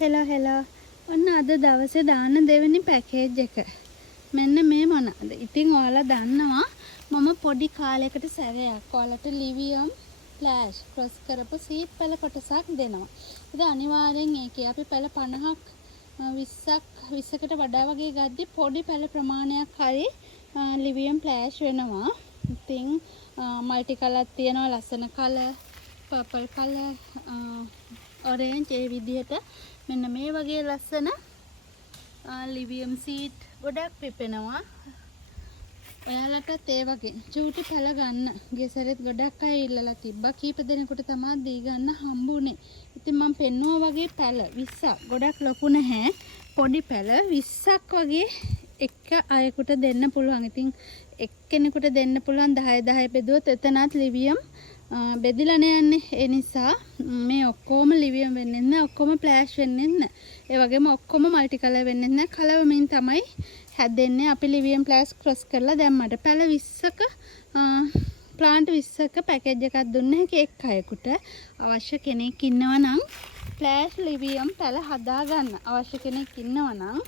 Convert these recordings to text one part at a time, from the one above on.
හෙලා ඔන්න අද දවසේ දාන දෙවෙනි පැකේජ් එක. මෙන්න මේ මොනවාද? ඉතින් ඔයාලා දන්නවා මම පොඩි කාලයකට සැරයක් ඔයාලට ලිවියම් ෆ්ලෑෂ් ක්‍රොස් කරපු සීට් පැල කොටසක් දෙනවා. ඉතින් අනිවාර්යෙන් ඒකේ අපි පැල 50ක් 20කට වඩා වගේ ගද්දි පොඩි පැල ප්‍රමාණයක් හරි ලිවියම් ෆ්ලෑෂ් වෙනවා. ඉතින් මල්ටි කලර් තියෙනවා, ලස්සන කලර්, පර්පල් කලර්, ඔරෙන්ජ්, ඒ විදිහට මෙන්න මේ වගේ ලස්සන ලිවියම් සීට් ගොඩක් පිපෙනවා. ඔයාලටත් ඒ වගේ චූටි පැල ගන්න ගිය සැරේත් ගොඩක් අය ඉල්ලලා තිබ්බා. කීප දෙනෙකුට තමයි දී ගන්න හම්බුනේ. ඉතින් මම පෙන්නුවා වගේ පැල 20ක් ගොඩක් ලොකු නැහැ. පොඩි පැල 20ක් වගේ එක අයෙකුට දෙන්න පුළුවන්. ඉතින් එක්කෙනෙකුට දෙන්න පුළුවන් 10 10 බෙදුවොත් එතනත් ලිවියම් බෙදිලා යන්නේ. ඒ නිසා මේ ඔක්කොම ලිවියම් වෙන්නේ නැහැ, ඔක්කොම ෆ්ලෑෂ් වෙන්නේ නැහැ. ඒ වගේම ඔක්කොම මල්ටි කලර් වෙන්නේ නැහැ. කලවමින් තමයි හැදෙන්නේ. අපි ලිවියම් ෆ්ලෑෂ් ක්‍රොස් කරලා දැම්මට පැල 20ක ප්ලාන්ට් 20ක පැකේජ් එකක් දුන්න හැකි එක් අයෙකුට. අවශ්‍ය කෙනෙක් ඉන්නවා නම් ෆ්ලෑෂ් ලිවියම් පැල හදා ගන්න අවශ්‍ය කෙනෙක් ඉන්නවා නම්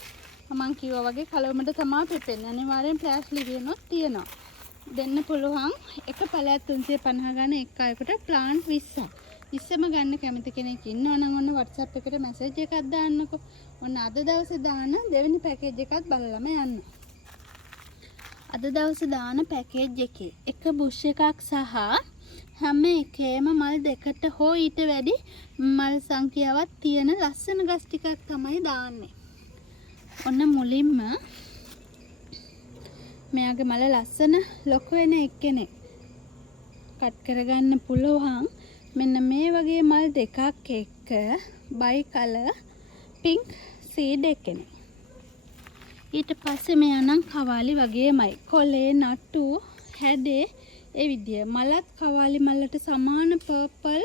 මම කිව්වා වගේ කලවමට තමයි පිපෙන්නේ. අනිවාර්යෙන් ෆ්ලෑෂ් ලිවියම්ත් තියෙනවා. දෙන්න පුළුවන් එක පැලයක් 350 ගන්න එක් අයෙකුට ප්ලාන්ට් 20ක්. 20ම ගන්න කැමති කෙනෙක් ඉන්නවා නම් ඔන්න WhatsApp එකට මැසේජ් එකක් දාන්නකෝ. ඔන්න අද දවසේ දාන දෙවෙනි පැකේජ් එකත් බලලම යන්න. අද දවසේ දාන පැකේජ් එකේ එක බුෂ් එකක් සහ හැම එකේම මල් දෙකට හෝ ඊට වැඩි මල් සංඛ්‍යාවක් තියෙන ලස්සන ගස් ටිකක් තමයි දාන්නේ. ඔන්න මුලින්ම මෙයාගේ මල ලස්සන ලොකු වෙන එක්කෙනෙක් කට් කරගන්න පුළුවන්. මෙන්න මේ වගේ මල් දෙකක් එක්ක බයි කලර් පින්ක් සීඩ් එක්කෙනෙක්. ඊට පස්සේ මෙයා නම් කවාලි වගේමයි. කොලේ නටු හැඩේ ඒ විදිය. මලත් කවාලි මලට සමාන පර්පල්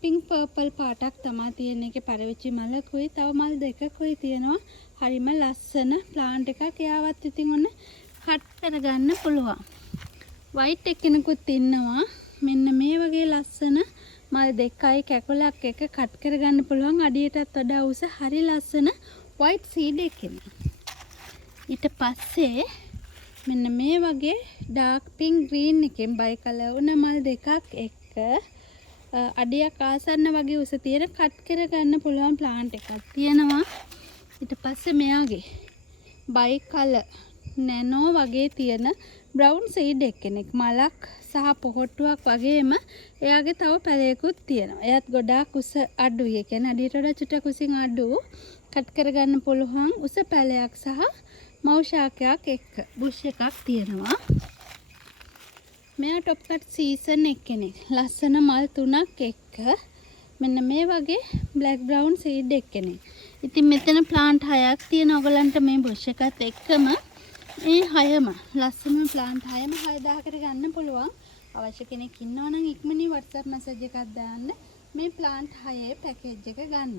පින්ක් පර්පල් පාටක් තමයි තියෙන එකේ. පරිවිචි මලකුයි තව මල් දෙකකුයි තියෙනවා. හරිම ලස්සන ප්ලාන්ට් එකක්. එයාවත් ඉතින් ඔන්න කට් කරගන්න පුළුවන්. වයිට් එක්කෙනෙකුත් ඉන්නවා. මෙන්න මේ වගේ ලස්සන මල් දෙකයි කැකුලක් එක කට් කරගන්න පුළුවන්. අඩියටත් වඩා උස හරි ලස්සන වයිට් සීඩ් එක්කෙනෙක්. ඊට පස්සේ මෙන්න මේ වගේ ඩාර්ක් පින්ක් ග්‍රීන් එකෙන් බයි කලර් වුණ මල් දෙකක් එක්ක අඩියක් ආසන්න වගේ උස තියෙන කට් කරගන්න පුළුවන් ප්ලාන්ට් එකක් තියෙනවා. ඊට පස්සේ මෙයාගේ බයි කලර් නැනෝ වගේ තියෙන බ්‍රවුන් සීඩ් එක්කෙනෙක්. මලක් සහ පොහොට්ටුවක් වගේම එයාගේ තව පැලයකුත් තියෙනවා. එයාත් ගොඩාක් උස අඩුයි. ඒ කියන්නේ අඩියට වඩා චුට්ටක් උසින් අඩු කට් කරගන්න පුළුවන් උස පැලයක් සහ මව් ශාකයක් එක්ක බුෂ් එකක් තියෙනවා. මෙයා টොප් කට් සීසන් එක්කෙනෙක්. ලස්සන මල් 3ක් එක්ක මෙන්න මේ වගේ බ්ලැක් බ්‍රවුන් සීඩ් එක්කෙනෙක්. ඉතින් මෙතන ප්ලාන්ට් 6ක් තියෙන. ඔයගලන්ට මේ බුෂ් එකත් එක්කම මේ 6ම ලස්සන ප්ලාන්ට් 6ම 6000කට ගන්න පුළුවන්. අවශ්‍ය කෙනෙක් ඉන්නවා නම් ඉක්මනින් WhatsApp මැසේජ් එකක් දාන්න මේ ප්ලාන්ට් 6 පැකේජ් එක ගන්න.